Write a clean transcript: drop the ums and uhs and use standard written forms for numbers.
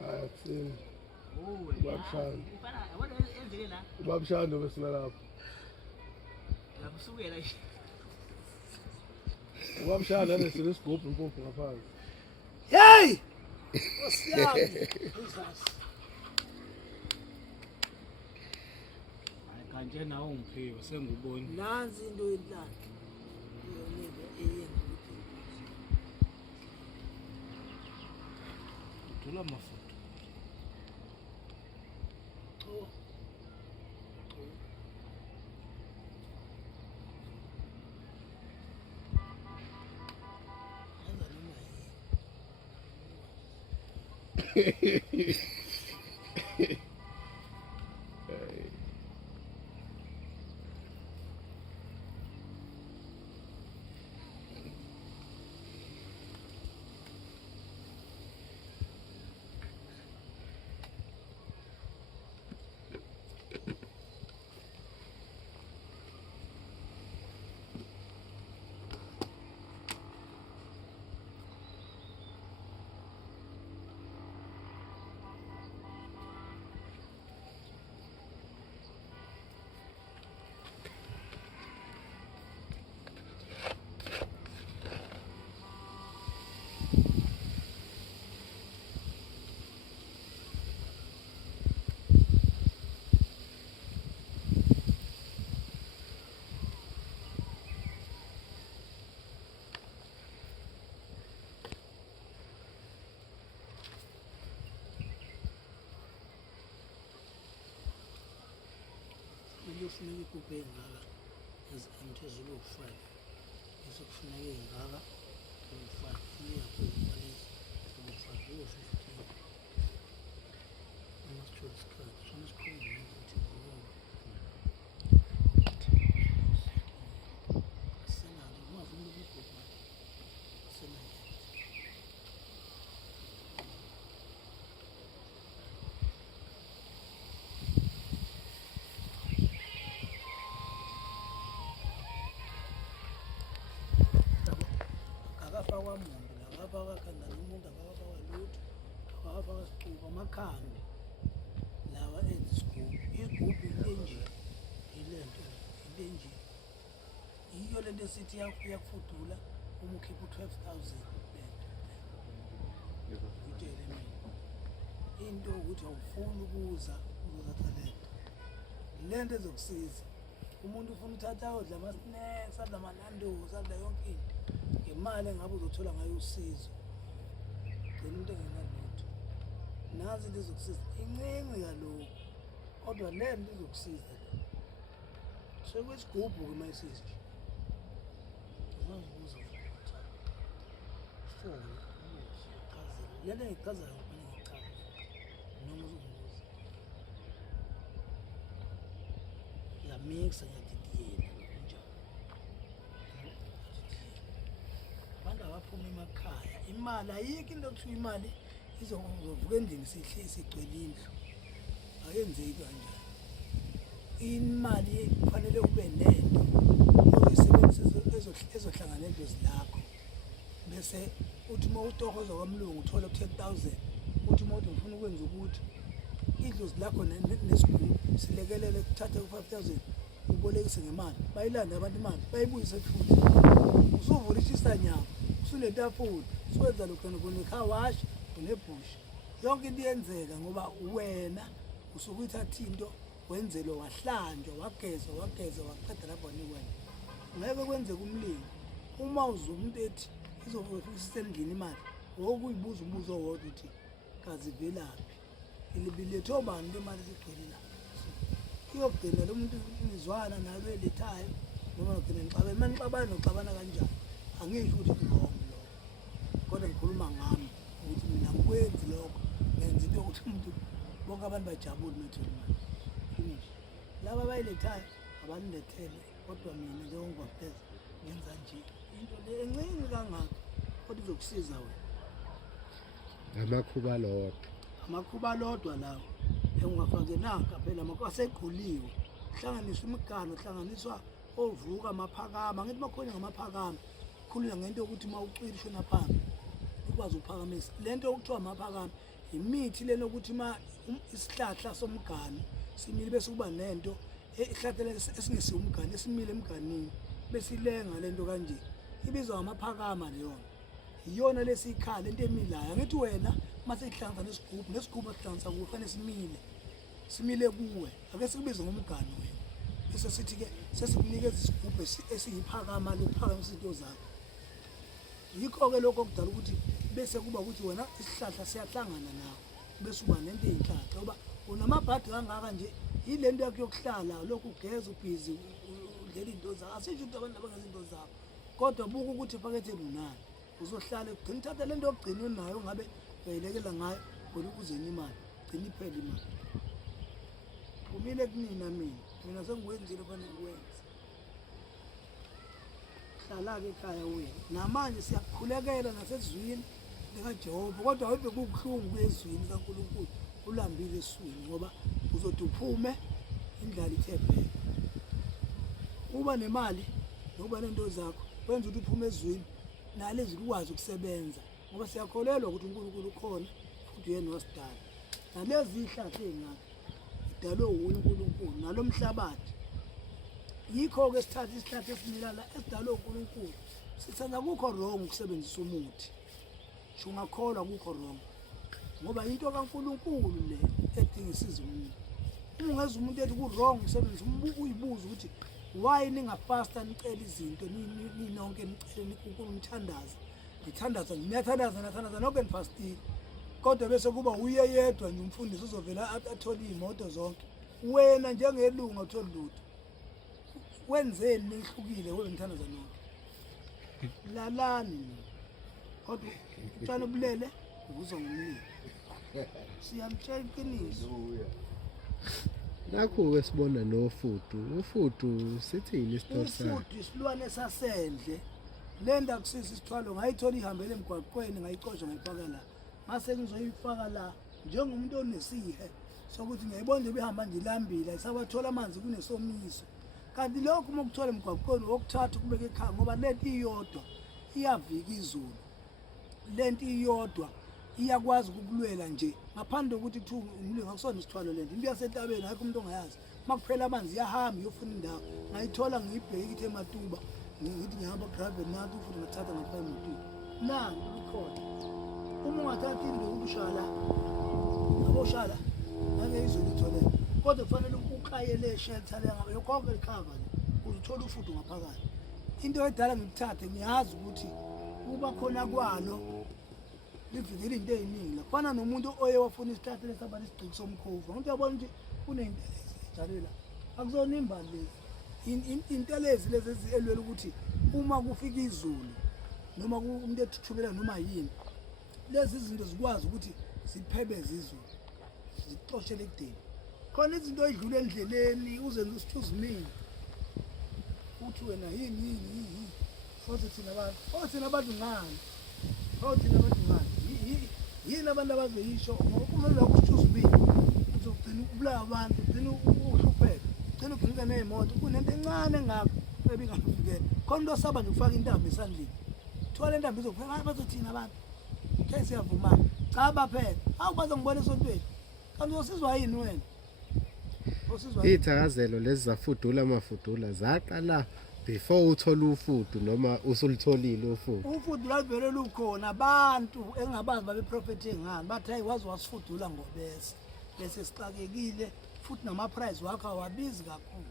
Akuthini. Oh, Babshana. ifana yabona enzeke la. Babshana besina lapho. Yakusukela nje. Babshana nesine isigubhu impuphu ngaphansi. Hey! Osiyami. Jesus. Hayi kanje nawe ungiphiwe senguboni. Nansi into yenhlalo. Yonke eyenza ukuthi Udula amafutha. oh. Yenza noma yini. Kufuneka ikhuphe ey'ngaka ezimthezulu 5 bese kufuneka ey'ngaka 5 iyaphuza ngalezi 5 uyo 15 amasithole isikhathi sona sikhuluma ukuthi ngoba senalo ungavumi ukugubha senalo akafakwa muntu akafakwa khanda nomuntu akafakwa lutho akafakwa sicuba amakhambi lawa enza isigubhu igubhu into ilento into iyo lento esithi iyakufudula uma ukhipha u-12,000 lento utshele mina into ukuthi awufuni ukuza uzothatha lento ezokusiza umuntu ufuna uthatha odla ama-snacks adla amanandosi adla yonke into ngemali engabe uzothola ngayo usizo gcina into engenalutho nazi into ezokusiza incinci kalokhu kodwa le nto izokusiza sekwesigubhu-ke mayisizi nje fona chazela lento engichazayo kufanele ngichaze noma uzongibuza ngiyamixa ngiyadidiyela njalo abantu abaphuma emakhaya imali ayikho into okuthiwa imali izovuka endlini sigcwele indlu akenzeki kanjani imali kufanele ube nento ozoyisebenzisa ezohlangana nezinto zakho bese uthi uma utohoza kwamlungu uthola 10,000 uthi uma uthi ngifuna ukwenza ukuthi idlozi lakho nesigubhu silekelele kuthathe u-5,000 ubolekise ngemali bayilanda abantu imali bayibuyise futhi usuvula ishisanyama usunetafula usuwenza lokhu une-car wash unebhushi yonke into iyenzeka ngoba wena usuke uyithatha into wenzelo wahlanjwa wagezwa waqeda lapho wanikwena ngeke kwenzeka umlingo uma uzwa umuntu ethi izofikisa endlini imali wokuyibuza umbuzo owodwa uthi kazi velaphi ilibiletho bani le mali ligcwele la iyogcina lo muntu nizwana nalo elethayo noma ngigcina ngixabana manje nixabana noxabana kanjani angisho ukuthi ngibongo lo kodwa ngikhuluma ngami ukuthi mina ngikwenzi lokho ngenza into yokuthi umuntu bonke abantu bajabule methole imali finish laba abayilethayo abanilethele kodwa mina njengokupheza ngenza nje into le encane kangaka kodwa izokusiza wena amakhuba lodwa lawo engingafake naka phela amakhuba asequliwe hlanganiswa imigano hlanganiswa ovuka amaphakama ngithi makhona ngamaphakama khulula ngento yokuthi mawucwila ishona phansi ukwazi ukuphakamisa lento okuthiwa amaphakama imithi lena ukuthi isihlahla somganu simile bese kuba nento ihlahla esingesiyo umganu esimile emganini bese ilenga lento kanje ibizwa ngamaphakama leyona iyona lesikhala into emilayo angithi wena mase ihlanza nesigubhu asihlanza kufanele simile kuwe ake sikubize ngomganu wena bese sithi ke sesikunikeza isigubhu esiyiphakama lokuphakamisa izinto zakho yikho ke lokho okudala ukuthi bese kuba ukuthi wena isihlahla siyahlangana nawe bese uba nento eyinhlahla ngoba unamabhadi kangaka nje yilento yakho yokuhlala lokhu ugeza ubhizi udlela into zakho asisho ukuthi abantu abangazi into zakho kodwa buka ukuthi phakethe lunani uzohlala ugcina uthatha lento yokugcina unayo ngabe uyayilekela ngayo ngoba ukuzeni imali gcina iphele imali kumile kunina mina sengikwenzile fanele ngikwenze hlala-ke ekhaya wena namanje siyakukhulekela nasezwini likaJehova kodwa awube kubuhlungu kwezwini kaNkulunkulu ulambile eswini ngoba uzothi uphume indlala ithe bheka uba nemali nokuba nento zakho wenza ukuthi uphume ezwini nalezi ukwazi ukusebenza ngoba siyakholelwa ukuthi uNkulunkulu ukhona futhi uyena wasidala nalezi ihlahla ezingaka idalwe uNkulunkulu nalomhlabathi yikho-ke sithatha isihlahla esimilala esidalwe uNkulunkulu sithatha kukho wrong ukusebenzisa umuthi sho ungakholwa kukho wrong ngoba into kaNkulunkulu le edinga isizo umuntu ungeza umuntu ethi ku-wrong ukusebenzisa uyibuza ukuthi why ningafasta nicela izinto ninonke nicele uNkulunkulu nithandaza niyathandaza nonke nifastile kodwa bese kuba uye yedwa nje umfundisi uzovela athole iy'moto zonke wena njengelunga uthole lutho wenzeni nihlukile wena nithandaza nonke lalani nina kodwa utshani obulele ubuzwa ngomlilo siyamtshela iqiniso Nakho-ke sibona ufudu sithini isitori sakhe? Ufudu isilwane sasendle lento akusisi isithwalo ngayithola ihambele emgwaqweni ngayicosha ngayifaka la mase ngizoyifaka la njengomuntu onesihe sokuthi ngiyayibona nje behamba nje ilambile ayisabathola amanzi kunesomiso kanti lokho uma ukuthola emgwaqweni okuthatha kubeka ekhaya ngoba lento iyodwa iyavika izulu lento iyodwa iyakwazi ukukulwela nje ngaphandle kokuthi kuthiwa umlilo akusona isithwalo lento into yasentabeni ayikho umuntu ongayazi makuphela amanzi iyahamba iyofuna indawo ngayithola ngiyibheke ithi ematuba ngithi ngihamba private nathi futhi ngathatha ngapha emotweni nani ukhona uma ungathatha induku ushala aboshala ngeke izolithole kodwa kufanele ukhayele shelter lengabe yokonke likhava uzuthola ufudu ngaphakathi into edala ngikuthathe ngiyazi ukuthi kuba khona kwalo livikela into eziningi kufana nomuntu oye wafuna isihlahla lesaba lesigciki somkhovu umuntu uyabona ukuthi kuney'ntelezi ejalela akuzona imbali lezi intelezi lezi elwela ukuthi uma kufika izulu noma umuntu ethuthubela noma yini lezi zinto zikwazi ukuthi ziphebeze izulu zixoshele ekudeni khona izinto ey'dlula endleleni uzenza usithuzimini uthi wena yini futhi thina abantu ngani yini abantu abazoyisho uma lokho usithuzimini uzogcina ukubulawa abantu ugcina uhlupheka ugcina uginika ney'moto kunento encane engako ebingafikela khona into osaba nje ukufaka intambo esandleni kuthiwa le ntambo izokuphela bazothina abantu khe siyavumana cha baphela awu baze ngibone esontweni kanti uzosizwa yini wena Iy'thakazelo lezi zafudula amafudula zaqala before uthola ufudu noma usulitholile ufudu. Ufudu lalivele lukhona abantu engabazi babeprofethe ngani bathi hayi wazi wasifudula ngobese bese sixakekile futhi nama price wakho awabizi kakhulu.